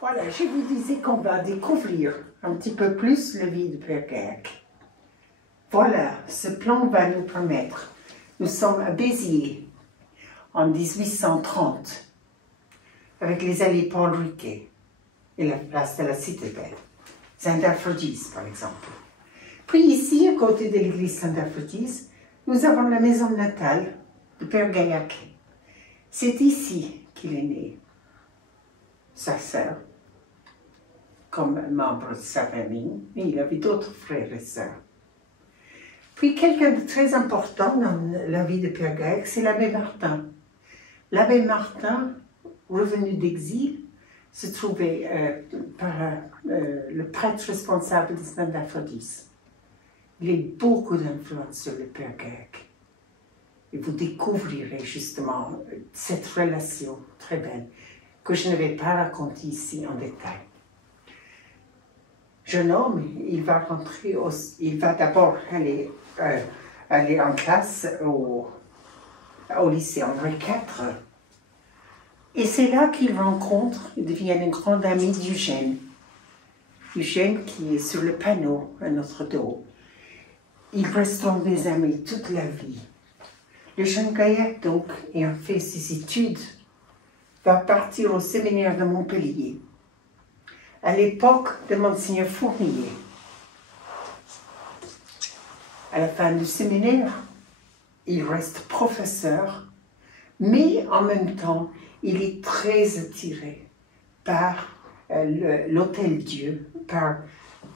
Voilà, je vous disais qu'on va découvrir un petit peu plus la vie de Père Gaillac. Voilà, ce plan va nous permettre. Nous sommes à Béziers en 1830 avec les allées Paul Riquet et la place de la Cité-Belle. Saint-Aphrodis, par exemple. Puis ici, à côté de l'église Saint-Aphrodis, nous avons la maison natale de Père Gaillac. C'est ici qu'il est né. Sa sœur, comme membre de sa famille, mais il avait d'autres frères et sœurs. Puis quelqu'un de très important dans la vie de Père Gaillac, c'est l'abbé Martin. L'abbé Martin, revenu d'exil, se trouvait le prêtre responsable de Saint-Aphrodis. Il a eu beaucoup d'influence sur le Père Gaillac. Et vous découvrirez justement cette relation très belle que je ne vais pas raconter ici en détail. Jeune homme, il va d'abord aller en classe au lycée André IV. Et c'est là qu'il rencontre, il devient un grand ami d'Eugène. Eugène qui est sur le panneau à notre dos. Ils resteront des amis toute la vie. Le jeune Gaillac, donc, ayant fait ses études, va partir au séminaire de Montpellier, à l'époque de Monseigneur Fournier. À la fin du séminaire, il reste professeur, mais en même temps, il est très attiré par l'Hôtel-Dieu.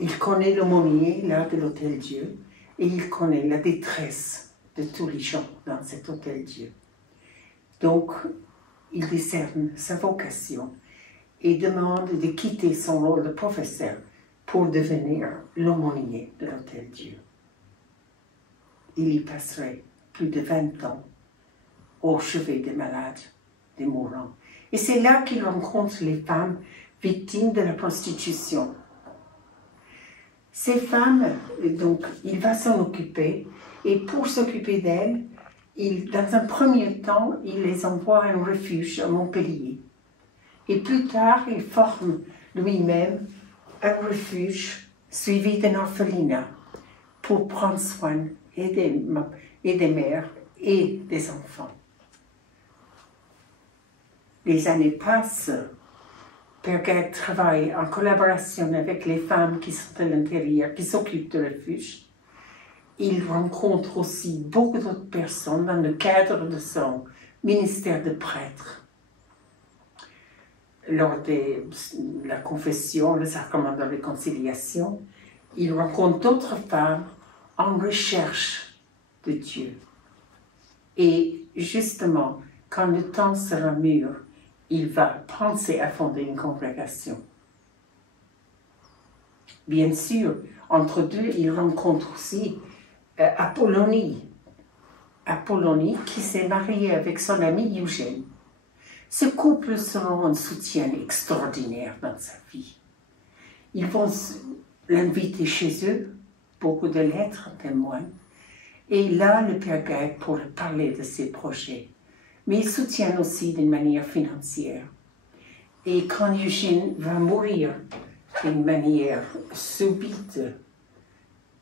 Il connaît l'aumônier là de l'Hôtel-Dieu et il connaît la détresse de tous les gens dans cet Hôtel-Dieu. Donc, il discerne sa vocation et demande de quitter son rôle de professeur pour devenir l'aumônier de l'Hôtel-Dieu. Il y passerait plus de 20 ans au chevet des malades, des mourants. Et c'est là qu'il rencontre les femmes victimes de la prostitution. Ces femmes, donc, il va s'en occuper, et pour s'occuper d'elles, dans un premier temps, il les envoie à un refuge à Montpellier. Et plus tard, il forme lui-même un refuge suivi d'un orphelinat pour prendre soin et des mères et des enfants. Les années passent. Père Gaillac travaille en collaboration avec les femmes qui sont à l'intérieur, qui s'occupent du refuge. Il rencontre aussi beaucoup d'autres personnes dans le cadre de son ministère de prêtre. Lors de la confession, le sacrement de réconciliation, il rencontre d'autres femmes en recherche de Dieu. Et justement, quand le temps sera mûr, il va penser à fonder une congrégation. Bien sûr, entre deux, il rencontre aussi Apollonie. Apollonie qui s'est mariée avec son ami Eugène. Ce couple sera un soutien extraordinaire dans sa vie. Ils vont l'inviter chez eux, beaucoup de lettres témoignent. Et là, le Père Gaillac pourrait parler de ses projets. Mais ils soutiennent aussi d'une manière financière. Et quand Eugène va mourir d'une manière subite,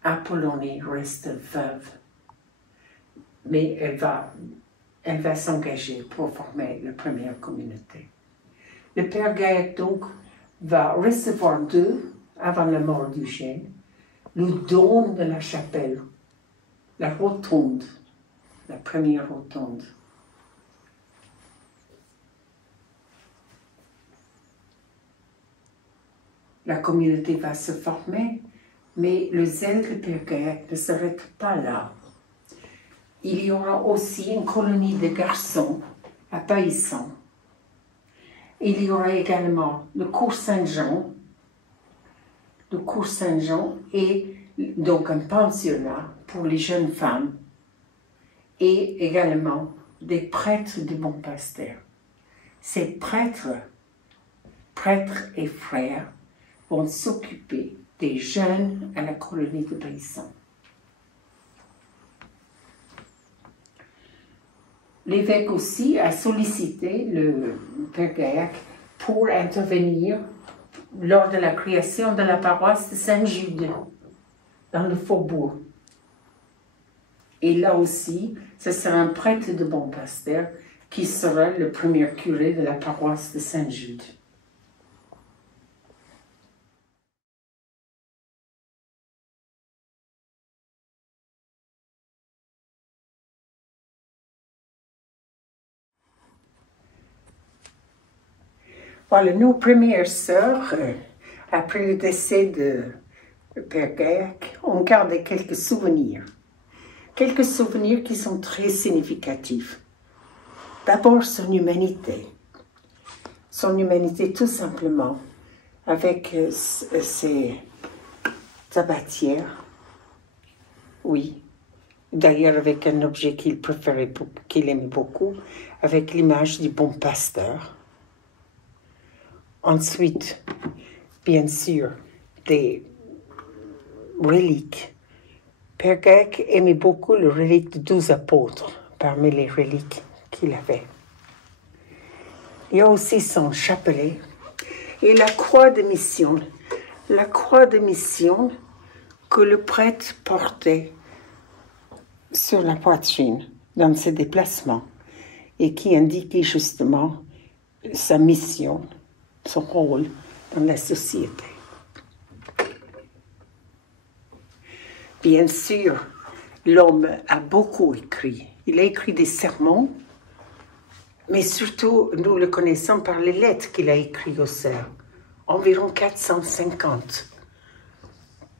Apollonie reste veuve. Mais elle va s'engager pour former la première communauté. Le Père Gaillac, donc, va recevoir d'eux, avant la mort d'Eugène, le don de la chapelle, la rotonde, la première rotonde. La communauté va se former, mais le zèle de Père Gaillac ne s'arrête pas là. Il y aura aussi une colonie de garçons à Païsson. Il y aura également le cours Saint-Jean, et donc un pensionnat pour les jeunes femmes, et également des prêtres du Bon Pasteur. Ces prêtres et frères, vont s'occuper des jeunes à la colonie de Païsson. L'évêque aussi a sollicité le Père Gaillac pour intervenir lors de la création de la paroisse de Saint-Jude, dans le faubourg. Et là aussi, ce sera un prêtre de Bon Pasteur qui sera le premier curé de la paroisse de Saint-Jude. Voilà, nos premières sœurs, après le décès de Père Gaec, ont gardé quelques souvenirs. Quelques souvenirs qui sont très significatifs. D'abord, son humanité. Son humanité, tout simplement, avec ses tabatières. Oui. D'ailleurs, avec un objet qu'il préférait, qu'il aimait beaucoup, avec l'image du bon pasteur. Ensuite, bien sûr, des reliques. Père Gaec aimait beaucoup le relique de 12 apôtres, parmi les reliques qu'il avait. Il y a aussi son chapelet et la croix de mission. La croix de mission que le prêtre portait sur la poitrine dans ses déplacements et qui indiquait justement sa mission, son rôle dans la société. Bien sûr, l'homme a beaucoup écrit. Il a écrit des sermons, mais surtout, nous le connaissons par les lettres qu'il a écrites aux sœurs, environ 450.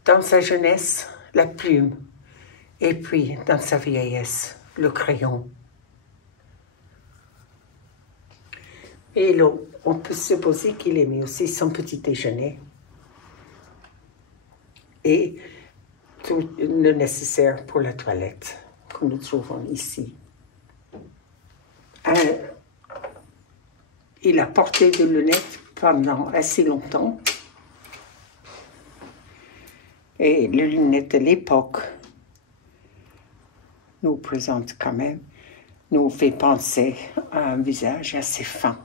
Dans sa jeunesse, la plume, et puis dans sa vieillesse, le crayon. Et là, on peut supposer qu'il aimait aussi son petit déjeuner et tout le nécessaire pour la toilette que nous trouvons ici. Il a porté des lunettes pendant assez longtemps. Et les lunettes de l'époque nous présentent quand même, nous fait penser à un visage assez fin.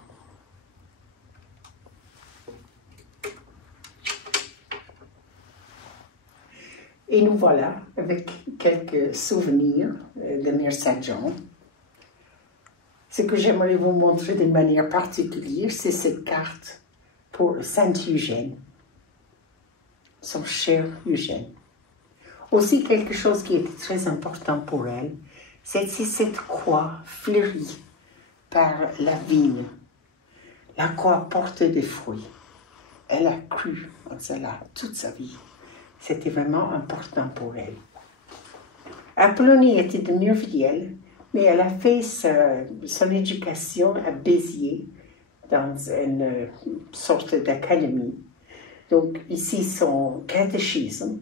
Et nous voilà avec quelques souvenirs de Mère Saint-Jean. Ce que j'aimerais vous montrer d'une manière particulière, c'est cette carte pour Saint-Eugène, son cher Eugène. Aussi, quelque chose qui était très important pour elle, c'est cette croix fleurie par la vigne. La croix portait des fruits. Elle a cru en cela toute sa vie. C'était vraiment important pour elle. Apollonie était de Murviel, mais elle a fait son éducation à Béziers, dans une sorte d'académie. Donc ici, son catéchisme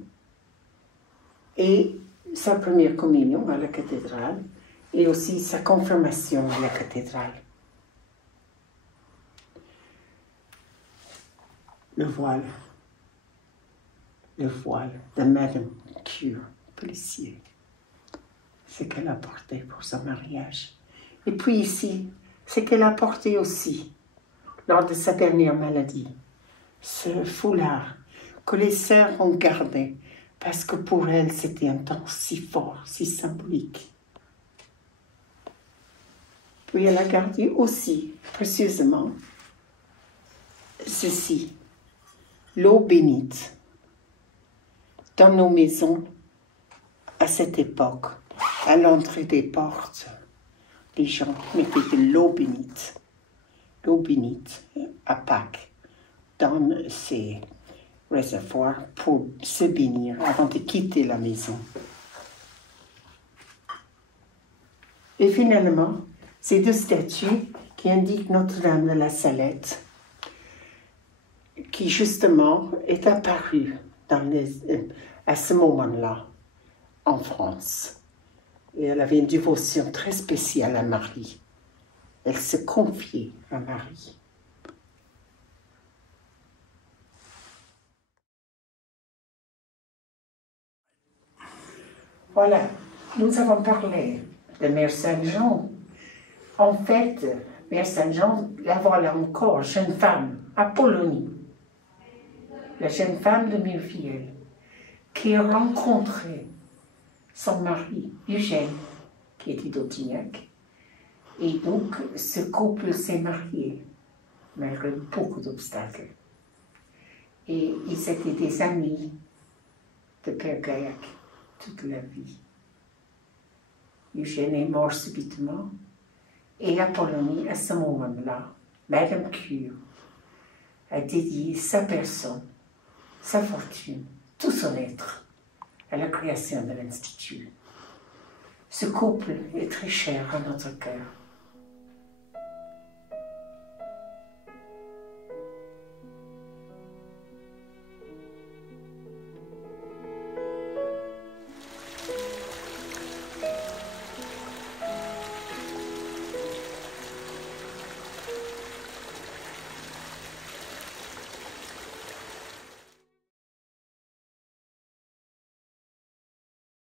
et sa première communion à la cathédrale, et aussi sa confirmation à la cathédrale. Le voile de Madame Cure Pellicier, ce qu'elle a porté pour son mariage. Et puis ici, ce qu'elle a porté aussi lors de sa dernière maladie, ce foulard que les sœurs ont gardé parce que pour elle c'était un temps si fort, si symbolique. Puis elle a gardé aussi précieusement ceci, l'eau bénite. Dans nos maisons, à cette époque, à l'entrée des portes, les gens mettaient de l'eau bénite à Pâques, dans ces réservoirs pour se bénir avant de quitter la maison. Et finalement, ces deux statues qui indiquent Notre-Dame de la Salette, qui justement est apparue à ce moment-là en France. Et elle avait une dévotion très spéciale à Marie. Elle se confiait à Marie. Voilà, nous avons parlé de Mère Saint-Jean. En fait, Mère Saint-Jean, la voilà encore, jeune femme, Apollonie, la jeune femme de Millevielle, qui a rencontré son mari, Eugène, qui était d'Autignac. Et donc, ce couple s'est marié, malgré beaucoup d'obstacles. Et ils étaient des amis de Père Gaillac toute la vie. Eugène est mort subitement, et Apollonie, à ce moment-là, Madame Cure, a dédié sa personne, sa fortune, tout son être à la création de l'Institut. Ce couple est très cher à notre cœur.